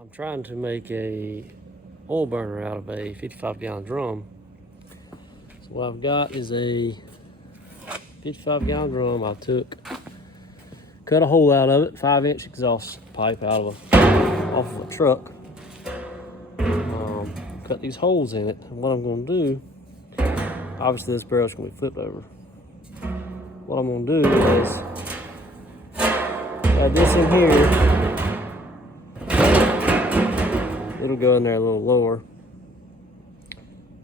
I'm trying to make a oil burner out of a 55-gallon drum. So what I've got is a 55-gallon drum. I cut a hole out of it, 5-inch exhaust pipe off of a truck. Cut these holes in it. And what I'm going to do, obviously this barrel's going to be flipped over. What I'm going to do is add this in here. It'll go in there a little lower,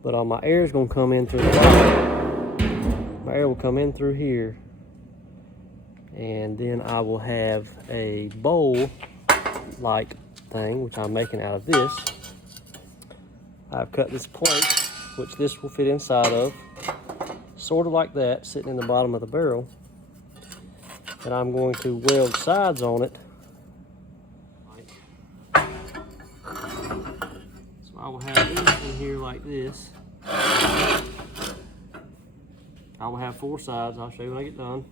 but my air is going to come in through the bottom. My air will come in through here, and then I will have a bowl like thing, which I'm making out of this. I've cut this plate, which this will fit inside of, sort of like that, sitting in the bottom of the barrel, and I'm going to weld sides on it. I will have this in here like this. I will have 4 sides. I'll show you when I get done.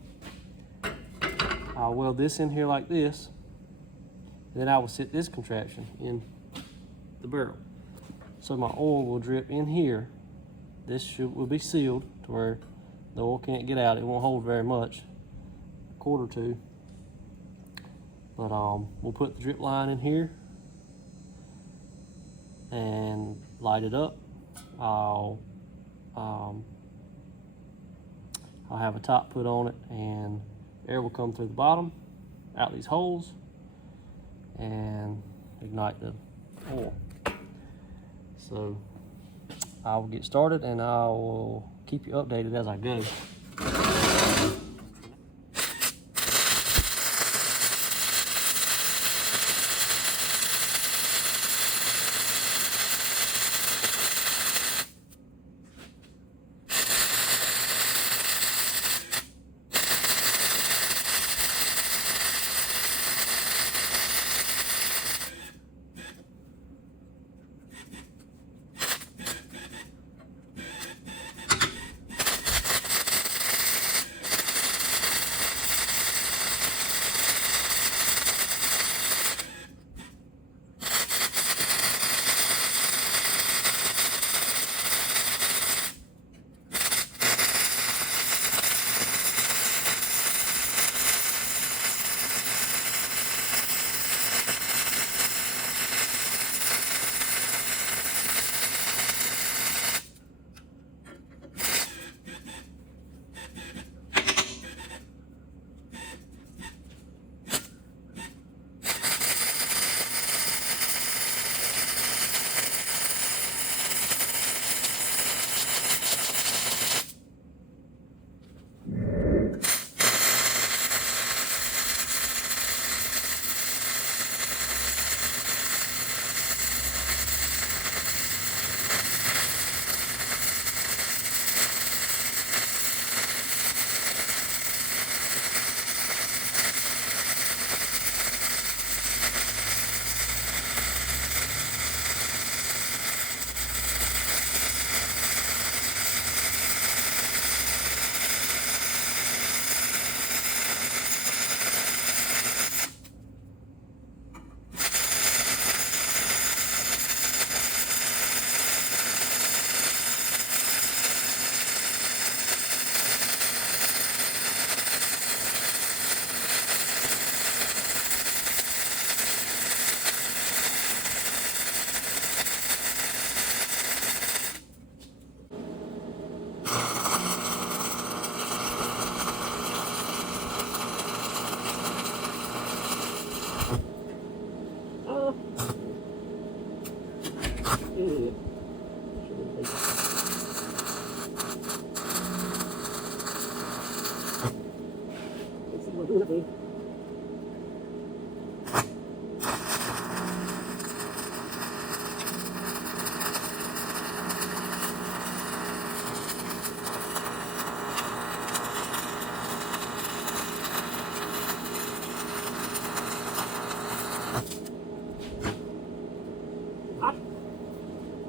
I'll weld this in here like this. And then I will sit this contraption in the barrel. So my oil will drip in here. This will be sealed to where the oil can't get out. It won't hold very much, a quart or two. But we'll put the drip line in here and light it up. I'll have a top put on it, and air will come through the bottom, out these holes, and ignite the oil. So I will get started, and I will keep you updated as I go.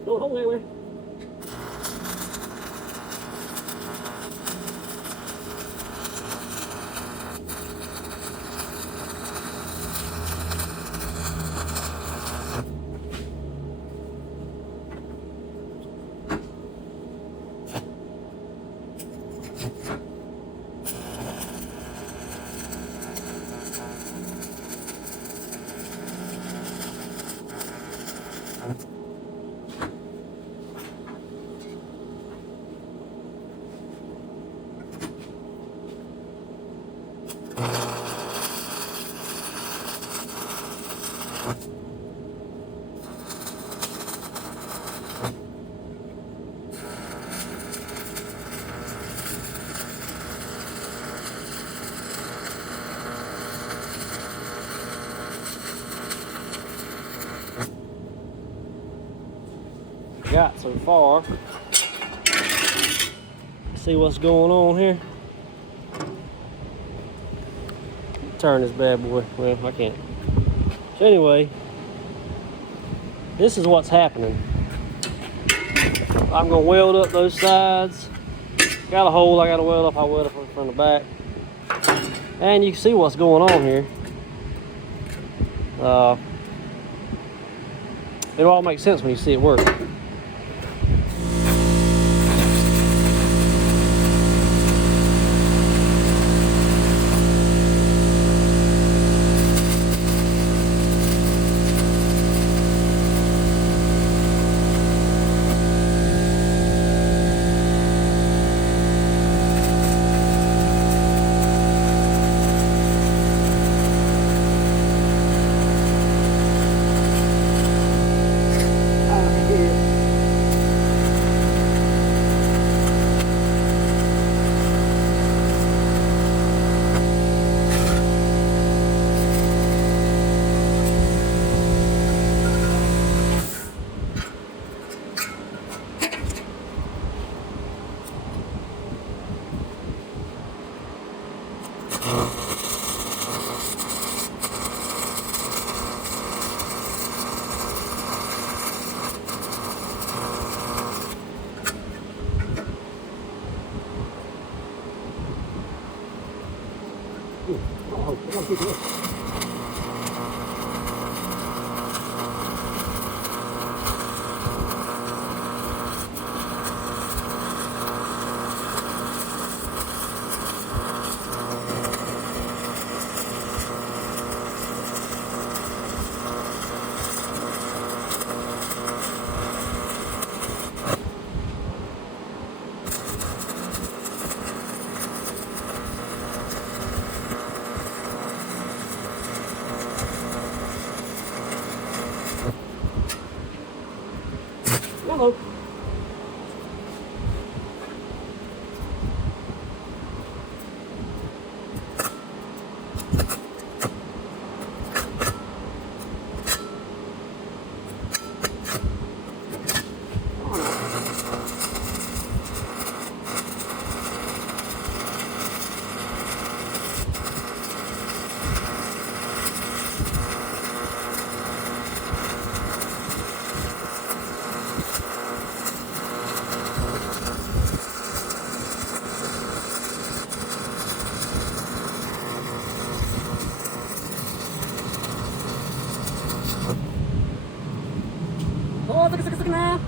No hole anywhere. Got so far. See what's going on here. Turn this bad boy. Well, I can't. So anyway, this is what's happening. I'm gonna weld up those sides. Got a hole I gotta weld up. I weld up from the back, and you can see what's going on here. It'll all make sense when you see it work. Hello. Oh, look now.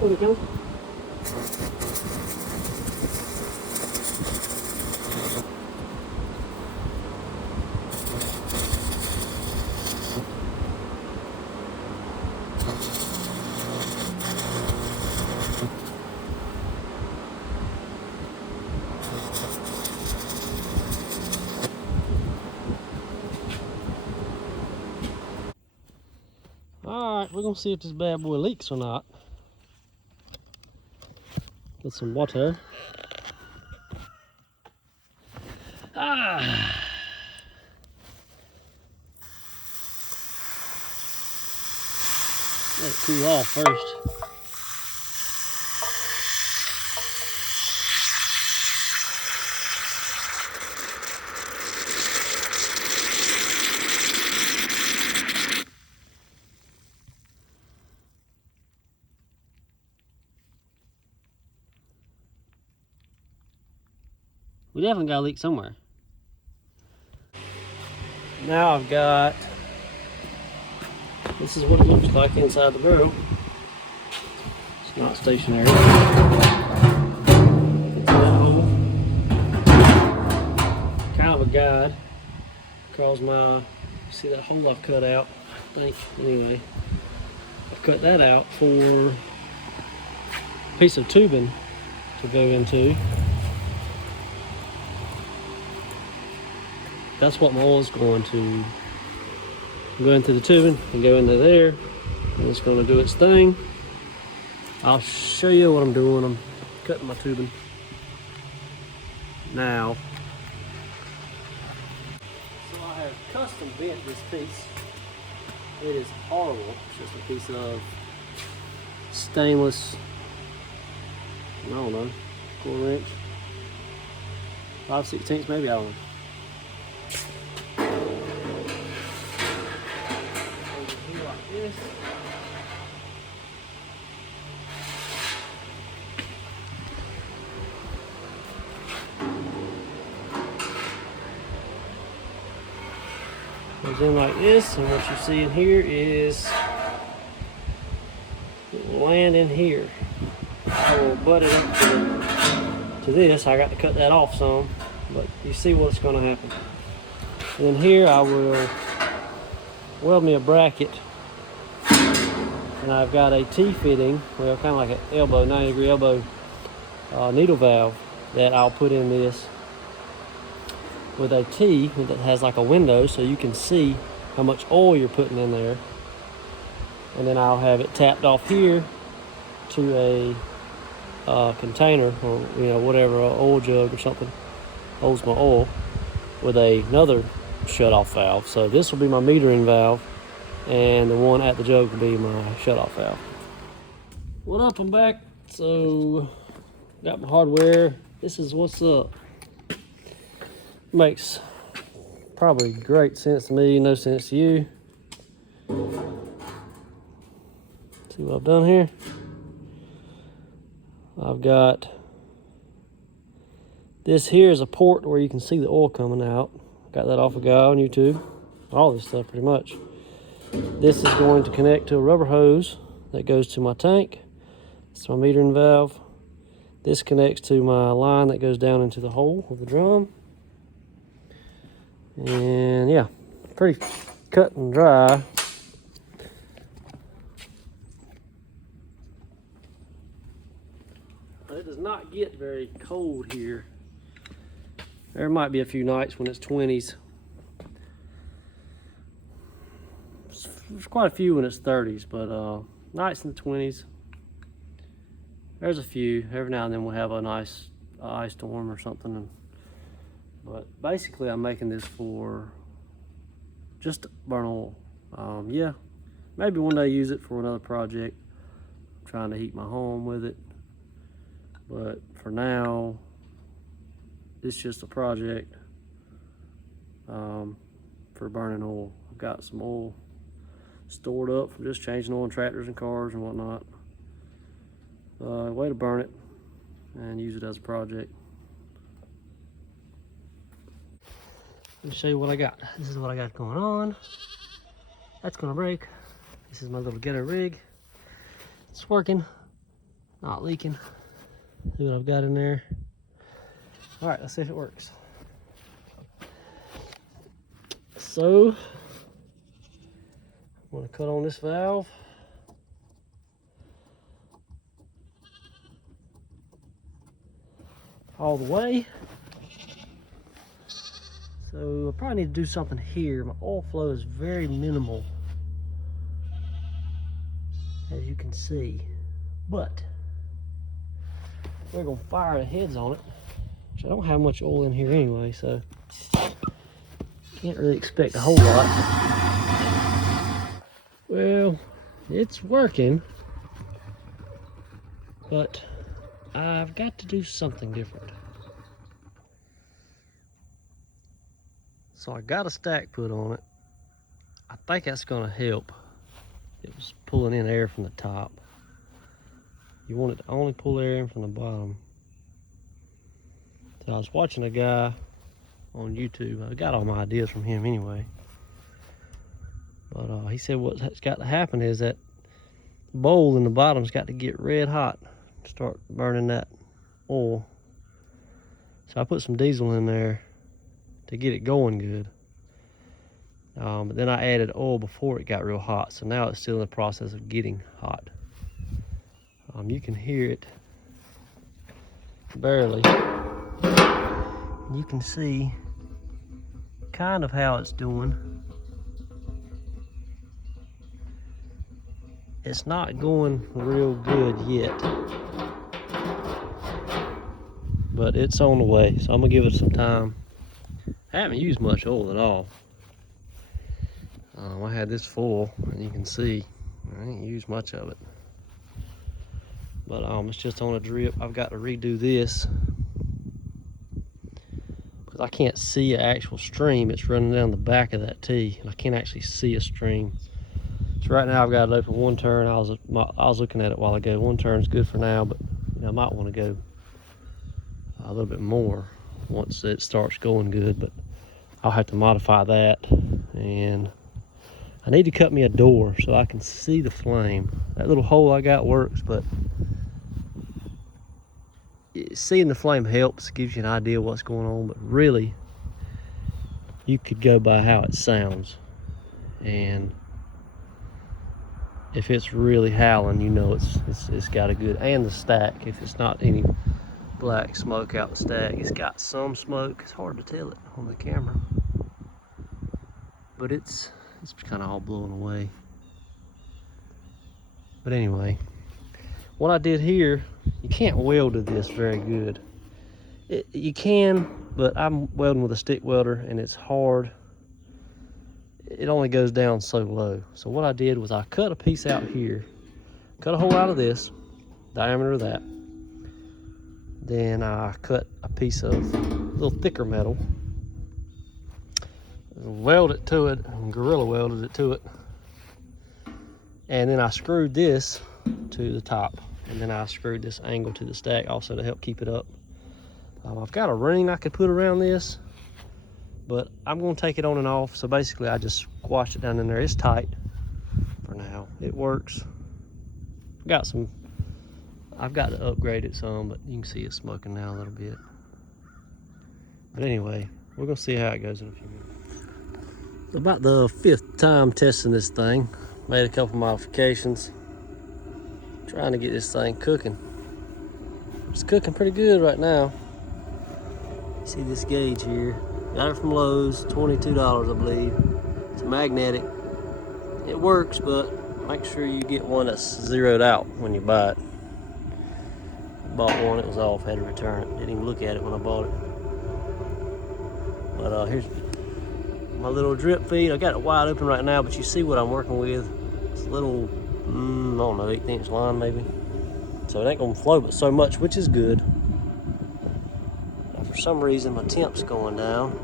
Look, look, Alright, we're gonna see if this bad boy leaks or not. Get some water. Let it cool off first. We definitely got a leak somewhere. Now I've got, this is what it looks like inside the barrel. It's not stationary. It's that hole. Kind of a guide. because see that hole I've cut out, I think, anyway. I've cut that out for a piece of tubing to go into. That's what my oil's going to go into the tubing and go into there, and it's going to do its thing. I'll show you what I'm doing. I'm cutting my tubing now. So I have custom bent this piece. It is horrible. It's just a piece of stainless, I don't know, 1/4 inch, 5/16 maybe, I don't know. Over here like this. Goes in like this, and what you see in here is it will land in here. I will butt it up to this. I got to cut that off some, but you see what's going to happen. And then here I will weld me a bracket, and I've got a T-fitting, well, kind of like an elbow, 90-degree elbow needle valve that I'll put in this with a T that has like a window so you can see how much oil you're putting in there. And then I'll have it tapped off here to a container, or whatever, an oil jug or something holds my oil, with another shut-off valve. So this will be my metering valve, and the one at the jug will be my shut-off valve. What up, I'm back. So got my hardware. This is what's up. Makes probably great sense to me, no sense to you. See what I've done here? I've got this here is a port where you can see the oil coming out. Got that off a guy on YouTube. All this stuff pretty much. This is going to connect to a rubber hose that goes to my tank. It's my metering valve. This connects to my line that goes down into the hole of the drum. And yeah, pretty cut and dry. But it does not get very cold here. There might be a few nights when it's 20s. There's quite a few when it's 30s, but nights in the 20s. There's a few. Every now and then we'll have a nice ice storm or something. But basically I'm making this for just burn oil. Yeah, maybe one day use it for another project. I'm trying to heat my home with it. But for now, it's just a project for burning oil. I've got some oil stored up from just changing oil in tractors and cars and whatnot. Way to burn it and use it as a project. Let me show you what I got. This is what I got going on. That's gonna break. This is my little getter rig. It's working, not leaking. See what I've got in there. All right, let's see if it works. So, I'm gonna cut on this valve. All the way. So I probably need to do something here. My oil flow is very minimal, as you can see. But we're gonna fire the heads on it, which I don't have much oil in here anyway, so can't really expect a whole lot. Well, it's working, but I've got to do something different. So I got a stack put on it. I think that's gonna help. It was pulling in air from the top. You want it to only pull air in from the bottom. So I was watching a guy on YouTube. I got all my ideas from him anyway. But he said what's got to happen is that bowl in the bottom's got to get red hot to start burning that oil. So I put some diesel in there to get it going good. But then I added oil before it got real hot, so now it's still in the process of getting hot. You can hear it barely. You can see kind of how it's doing. It's not going real good yet, but it's on the way, so I'm gonna give it some time. I haven't used much oil at all. I had this full, and you can see I ain't used much of it. But it's just on a drip. I've got to redo this because I can't see an actual stream. It's running down the back of that tee, and I can't actually see a stream. So right now I've got it open one turn. I was looking at it a while ago. One turn's good for now, but I might want to go a little bit more once it starts going good. But I'll have to modify that, and I need to cut me a door so I can see the flame. That little hole I got works, but seeing the flame helps, gives you an idea of what's going on, but really you could go by how it sounds. And if it's really howling, you know it's got a good, and the stack, if it's not any black smoke out the stack, it's got some smoke. It's hard to tell it on the camera, but it's kind of all blowing away. But anyway, what I did here, you can't weld to this very good. You can, but I'm welding with a stick welder, and it's hard. It only goes down so low. So what I did was I cut a piece out here, cut a hole out of this, diameter of that. Then I cut a piece of a little thicker metal, welded it to it, and Gorilla welded it to it. And then I screwed this to the top, and then I screwed this angle to the stack also to help keep it up. I've got a ring I could put around this, but I'm going to take it on and off. So basically I just squashed it down in there. It's tight for now. It works. I've got to upgrade it some, but you can see it smoking now a little bit. But anyway, we're going to see how it goes in a few minutes. About the 5th time testing this thing. Made a couple modifications. Trying to get this thing cooking. It's cooking pretty good right now. You see this gauge here. Got it from Lowe's, $22 I believe. It's magnetic. It works, but make sure you get one that's zeroed out when you buy it. Bought one, it was off, had to return it. Didn't even look at it when I bought it. But here's my little drip feed. I got it wide open right now, but you see what I'm working with. It's a little, I don't know, 1/8 line maybe. So it ain't gonna flow but so much, which is good. For some reason my temp's going down.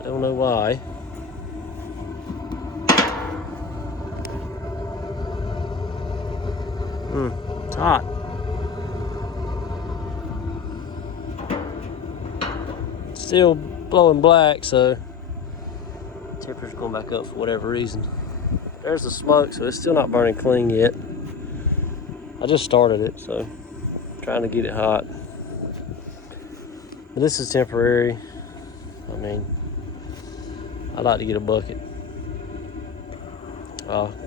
I don't know why. It's hot. Still blowing black, so temperature's going back up for whatever reason. There's the smoke, so it's still not burning clean yet. I just started it, so I'm trying to get it hot. But this is temporary. I mean, I like to get a bucket.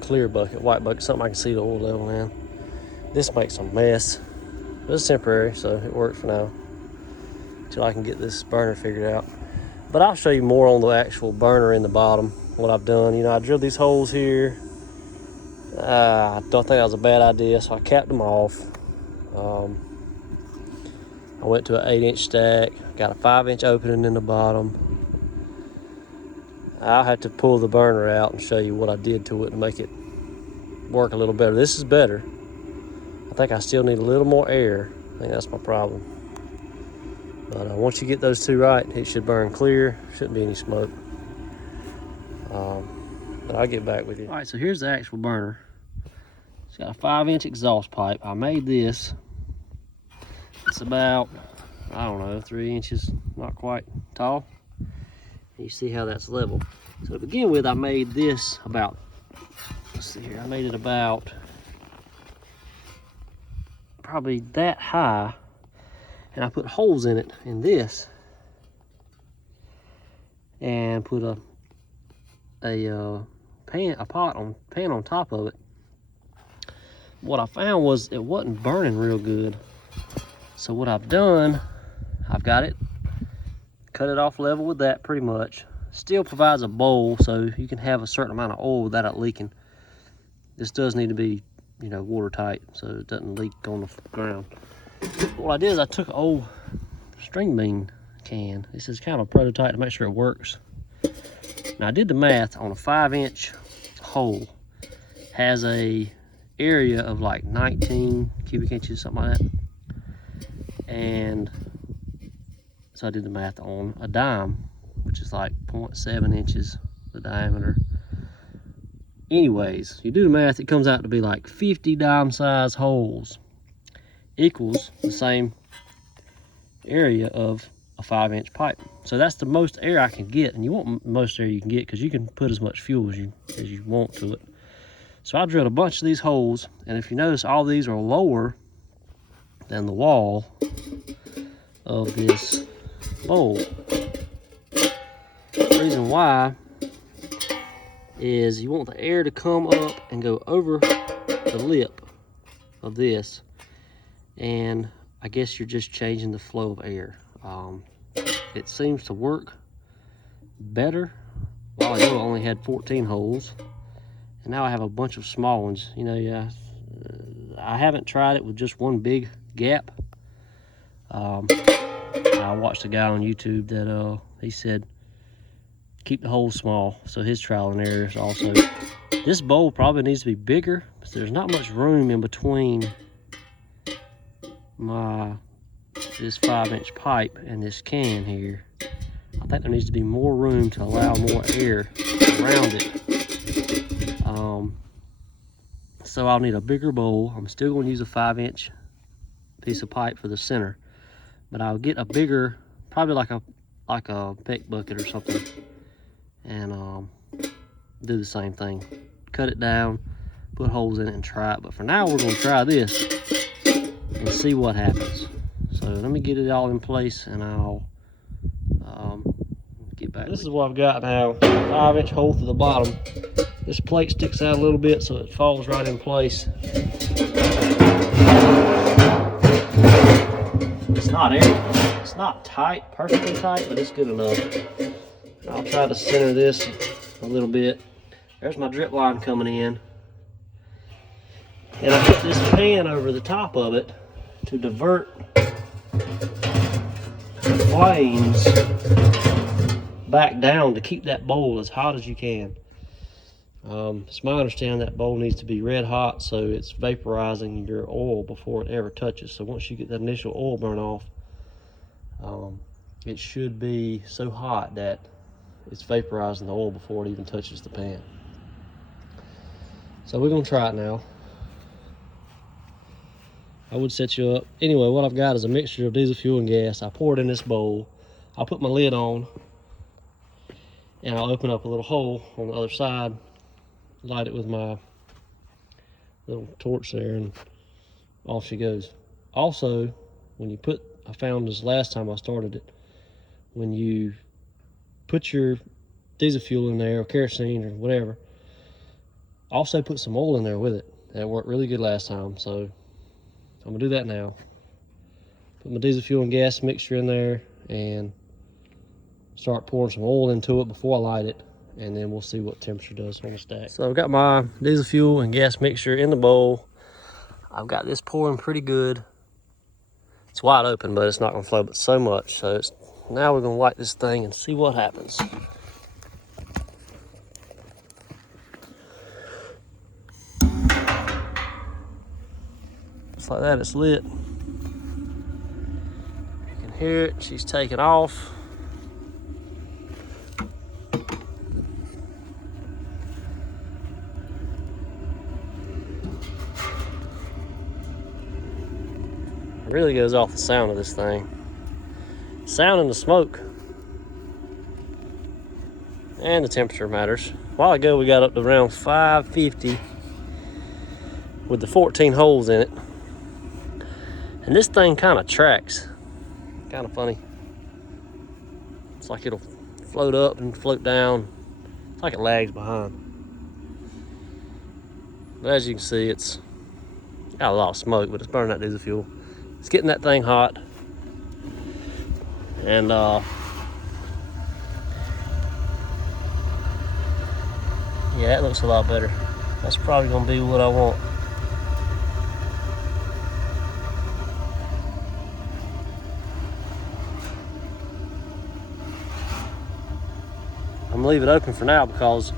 Clear bucket, white bucket, something I can see the oil level in. This makes a mess, but it's temporary, so it works for now until I can get this burner figured out. But I'll show you more on the actual burner in the bottom, what I've done. You know, I drilled these holes here. I don't think that was a bad idea, so I capped them off. I went to an 8-inch stack, got a 5-inch opening in the bottom. I'll have to pull the burner out and show you what I did to it to make it work a little better. This is better. I think I still need a little more air. I think that's my problem. But once you get those two right, it should burn clear. Shouldn't be any smoke. But I'll get back with you. All right, so here's the actual burner. It's got a 5-inch exhaust pipe. I made this. It's about, I don't know, 3 inches, not quite tall. And you see how that's level. So to begin with, I made this about, let's see here, I made it about probably that high, and I put holes in it in this. and put a pan on top of it. What I found was it wasn't burning real good. So what I've done, I've got it, cut it off level with that pretty much. Still provides a bowl so you can have a certain amount of oil without it leaking. This does need to be, you know, watertight so it doesn't leak on the ground. What I did is I took an old string bean can. This is kind of a prototype to make sure it works. Now I did the math on a 5-inch hole. Has a area of like 19 cubic inches, something like that. And so I did the math on a dime, which is like 0.7 inches the diameter. Anyways, you do the math, it comes out to be like 50 dime size holes equals the same area of a 5-inch pipe. So that's the most air I can get, and you want most air you can get because you can put as much fuel as you want to it. So I drilled a bunch of these holes, and if you notice, all these are lower than the wall of this bowl. The reason why is you want the air to come up and go over the lip of this, and I guess you're just changing the flow of air. It seems to work better. A while ago I only had 14 holes, and now I have a bunch of small ones. You know, yeah, I haven't tried it with just one big gap. I watched a guy on YouTube that he said keep the holes small, so his trial and error is also. This bowl probably needs to be bigger, because there's not much room in between this 5-inch pipe and this can here. I think there needs to be more room to allow more air around it. So I'll need a bigger bowl. I'm still going to use a 5-inch piece of pipe for the center, but I'll get a bigger, probably like a peck bucket or something, and do the same thing. Cut it down, put holes in it, and try it. But for now, we're going to try this and see what happens. So let me get it all in place, and I'll get back. This is what I've got now. 5-inch hole through the bottom. This plate sticks out a little bit, so it falls right in place. It's not tight, perfectly tight, but it's good enough. I'll try to center this a little bit. There's my drip line coming in. And I put this pan over the top of it to divert the flames back down to keep that bowl as hot as you can. It's my understanding that bowl needs to be red hot, so it's vaporizing your oil before it ever touches. So once you get that initial oil burn off, it should be so hot that it's vaporizing the oil before it even touches the pan. So we're gonna try it now. I would set you up. Anyway, what I've got is a mixture of diesel fuel and gas. I pour it in this bowl. I'll put my lid on, and I'll open up a little hole on the other side, light it with my little torch there, and off she goes. Also, when you put, I found this last time I started it, when you put your diesel fuel in there, or kerosene, or whatever, also put some oil in there with it. That worked really good last time, so I'm gonna do that now. Put my diesel fuel and gas mixture in there and start pouring some oil into it before I light it, and then we'll see what temperature does on the stack. So I've got my diesel fuel and gas mixture in the bowl. I've got this pouring pretty good. It's wide open, but it's not gonna flow but so much. So now we're gonna light this thing and see what happens. Just like that, it's lit. You can hear it, she's taking off. It really goes off the sound of this thing. Sound and the smoke. And the temperature matters. A while ago we got up to around 550 with the 14 holes in it. And this thing kind of tracks. Kind of funny. It's like it'll float up and float down. It's like it lags behind. But as you can see, it's got a lot of smoke, but it's burning that diesel fuel. It's getting that thing hot. And yeah, it looks a lot better. That's probably gonna be what I want. I'm gonna leave it open for now because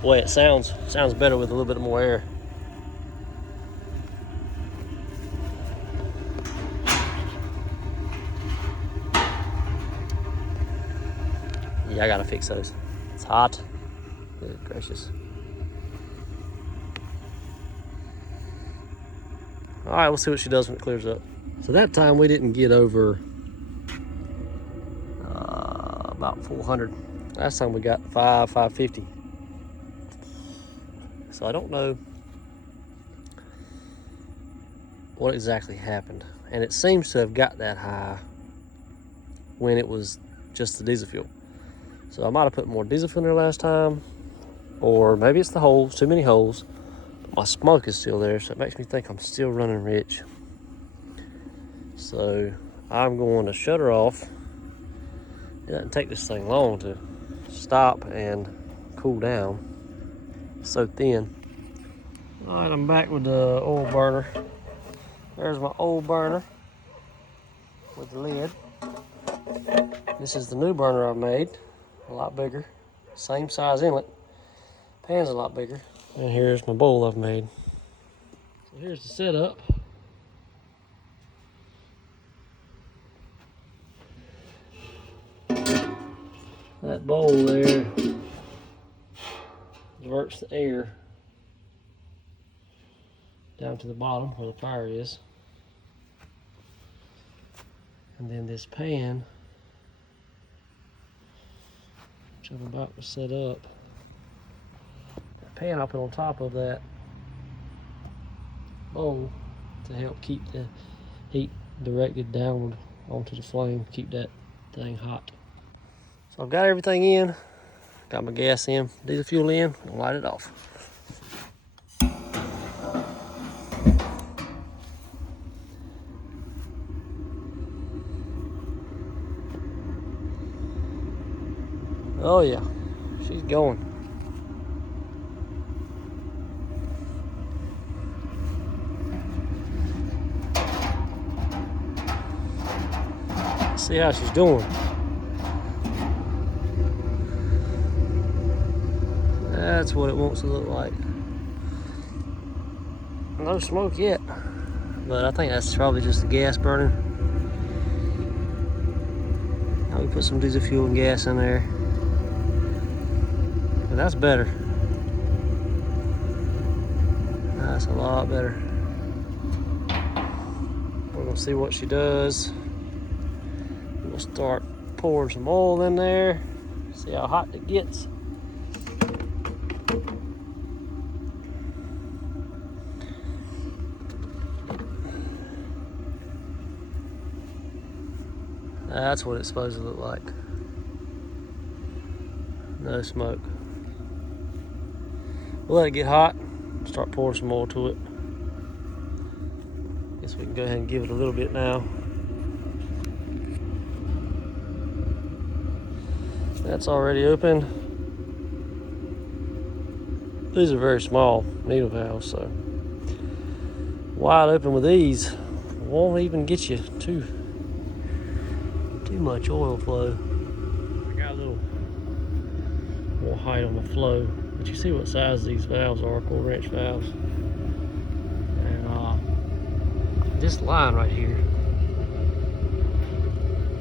the way it sounds better with a little bit more air. Yeah, I gotta fix those. It's hot. Good gracious. All right, we'll see what she does when it clears up. So that time we didn't get over about 400. Last time we got 550. So I don't know what exactly happened. And it seems to have got that high when it was just the diesel fuel. So I might have put more diesel fuel in there last time, or maybe it's the holes, too many holes. But my smoke is still there, so it makes me think I'm still running rich. So I'm going to shut her off. It doesn't take this thing long to stop and cool down. It's so thin. All right, I'm back with the oil burner. There's my old burner with the lid. This is the new burner I've made. A lot bigger, same size inlet. Pan's a lot bigger. And here's my bowl I've made. So here's the setup. That bowl there diverts the air down to the bottom where the fire is. And then this pan, which I'm about to set up, the pan I'll put on top of that bowl to help keep the heat directed downward onto the flame, keep that thing hot. So I've got everything in, got my gas in, diesel fuel in, and light it off. Oh yeah, she's going. See how she's doing. That's what it wants to look like. No smoke yet, but I think that's probably just the gas burning. Now we put some diesel fuel and gas in there. And that's better. That's a lot better. We're gonna see what she does. We'll start pouring some oil in there, see how hot it gets. That's what it's supposed to look like. No smoke. We'll let it get hot, start pouring some oil to it. Guess we can go ahead and give it a little bit now. That's already open. These are very small needle valves, so wide open with these won't even get you too much oil flow. I got a little more height on the flow, but you see what size these valves are, 1/4 inch valves. And this line right here,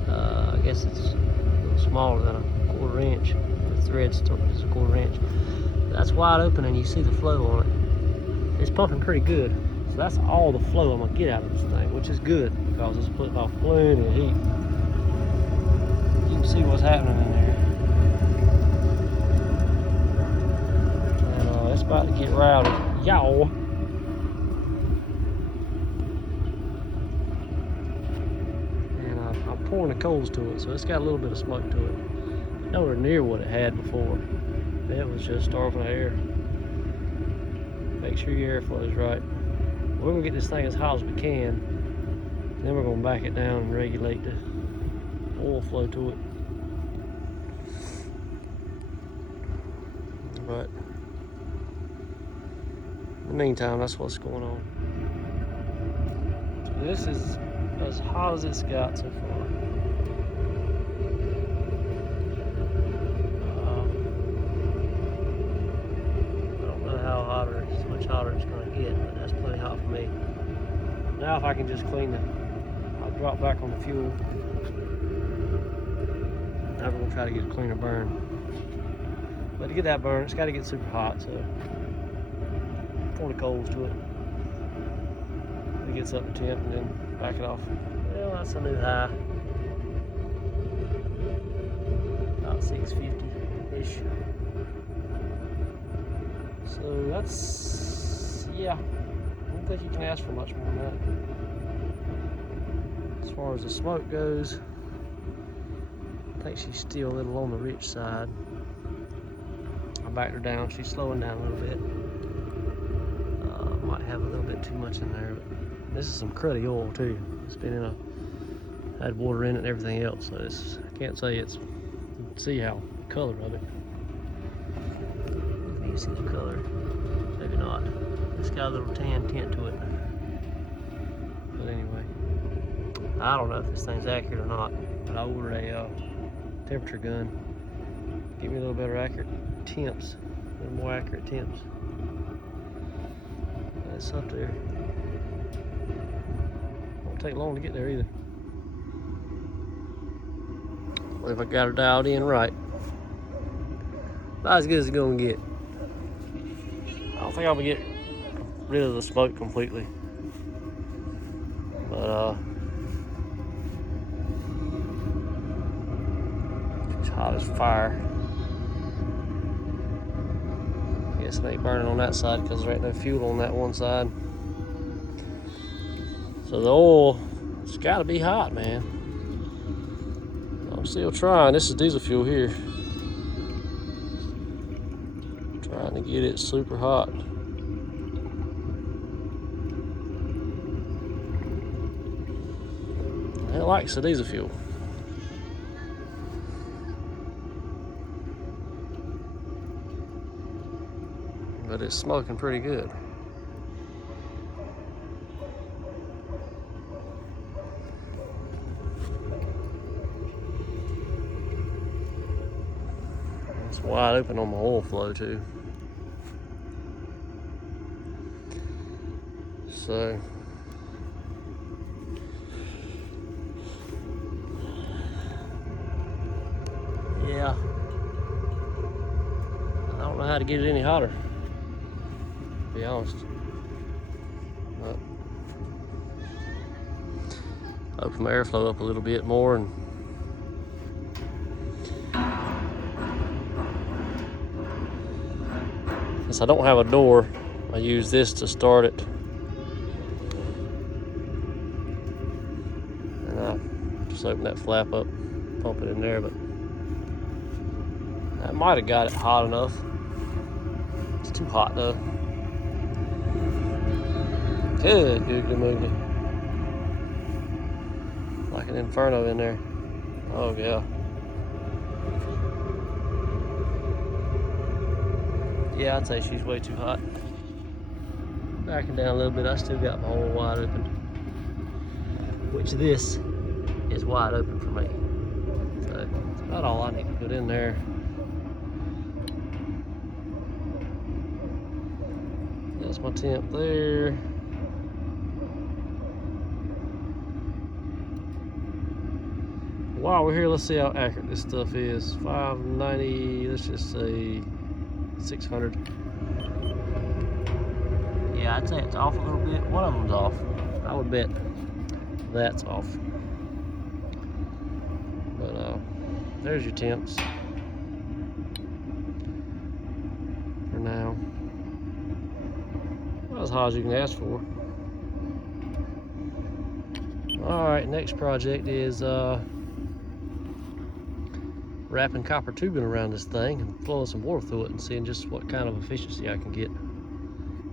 I guess it's a little smaller than a 1/4 inch. The thread is 1/4 inch. That's wide open and you see the flow on it. It's pumping pretty good. So that's all the flow I'm gonna get out of this thing, which is good because it's putting off plenty of heat. You can see what's happening in there. And it's about to get rowdy. Y'all. And I'm pouring the coals to it, so it's got a little bit of smoke to it. Nowhere near what it had before. It was just starving of air. Make sure your airflow is right. We're gonna get this thing as hot as we can. Then we're gonna back it down and regulate the oil flow to it. But in the meantime, that's what's going on. So this is as hot as it's got so far. I don't know how much hotter it's gonna get, but that's plenty hot for me. Now if I can just clean I'll drop back on the fuel. Now we're gonna try to get a cleaner burn. But to get that burn, it's gotta get super hot, so pour the coals to it. It gets up to temp and then back it off. Well, that's a new high. About 650-ish. So that's, yeah. I don't think you can ask for much more than that. As far as the smoke goes, I think she's still a little on the rich side. I backed her down. She's slowing down a little bit. Might have a little bit too much in there, but this is some cruddy oil too. It's been had water in it and everything else, so I can't say you can see how the color of it. You can see the color, maybe not. It's got a little tan tint to it. But anyway, I don't know if this thing's accurate or not, but I ordered a temperature gun. Give me a little better accurate temps, a little more accurate temps. It's up there. Won't take long to get there either. Well, if I got her dialed in right, about as good as it's gonna get. I don't think I'll get rid of the smoke completely, but it's hot as fire. Guess it ain't burning on that side because there ain't no fuel on that one side. So the oil, it's gotta be hot, man. I'm still trying. This is diesel fuel here. Trying to get it super hot. It likes the diesel fuel. But it's smoking pretty good. It's wide open on my oil flow too. So yeah, I don't know how to get it any hotter, to be honest. But open my airflow up a little bit more, and since I don't have a door, I use this to start it. And I just open that flap up, pump it in there, but that might have got it hot enough. It's too hot though. Good googly moogly. Like an inferno in there. Oh yeah. Yeah, I'd say she's way too hot. Backing down a little bit, I still got my hole wide open. Which this is wide open for me. So that's about all I need to put in there. That's my temp there. While we're here, let's see how accurate this stuff is. 590, let's just say 600. Yeah, I'd say it's off a little bit. One of them's off. I would bet that's off. But there's your temps for now. Not as hot as you can ask for. All right, next project is wrapping copper tubing around this thing and flowing some water through it and seeing just what kind of efficiency I can get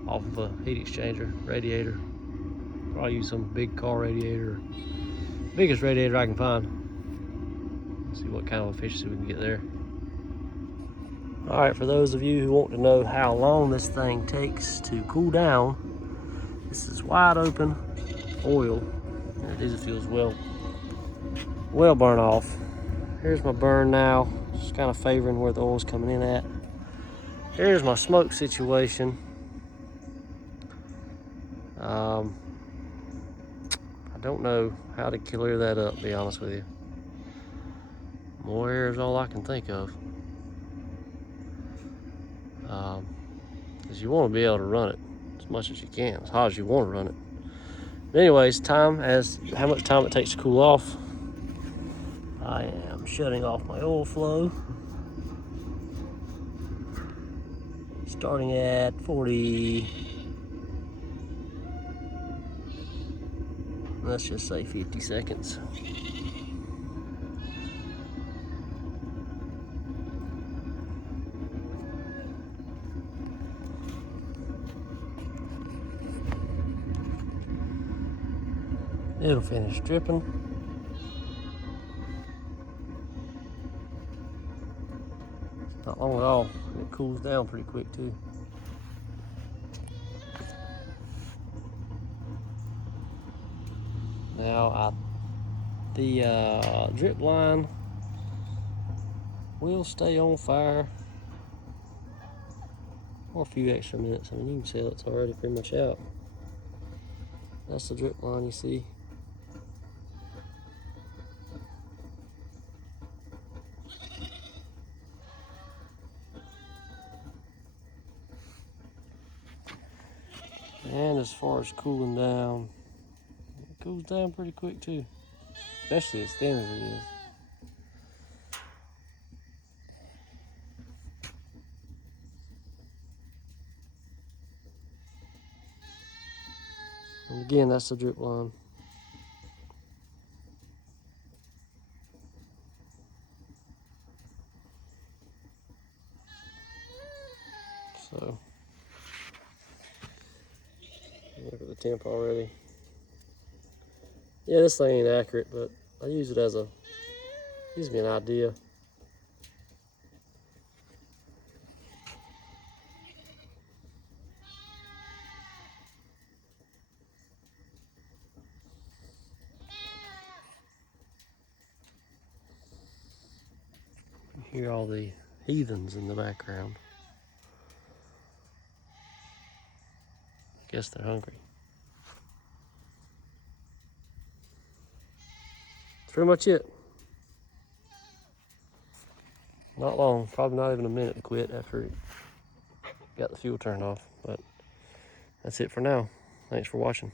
off of a heat exchanger radiator. Probably use some big car radiator, biggest radiator I can find. See what kind of efficiency we can get there. All right, for those of you who want to know how long this thing takes to cool down, this is wide open oil, and the diesel fuel's well burn off. Here's my burn now, just kind of favoring where the oil's coming in at. Here's my smoke situation. I don't know how to clear that up, to be honest with you. More air is all I can think of. Because you want to be able to run it as much as you can, as hot as you want to run it. But anyways, how much time it takes to cool off. I am shutting off my oil flow. Starting at 40, let's just say 50 seconds. It'll finish dripping. It's not long at all. It cools down pretty quick too. Now the drip line will stay on fire for a few extra minutes. I mean, you can tell it's already pretty much out. That's the drip line you see. And as far as cooling down, it cools down pretty quick too, especially as thin as it is. And again, that's the drip line. So, look at the temp already. Yeah, this thing ain't accurate, but I use it gives me an idea. You hear all the heathens in the background. Guess they're hungry. That's pretty much it. Not long, probably not even a minute to quit after it got the fuel turned off, but that's it for now. Thanks for watching.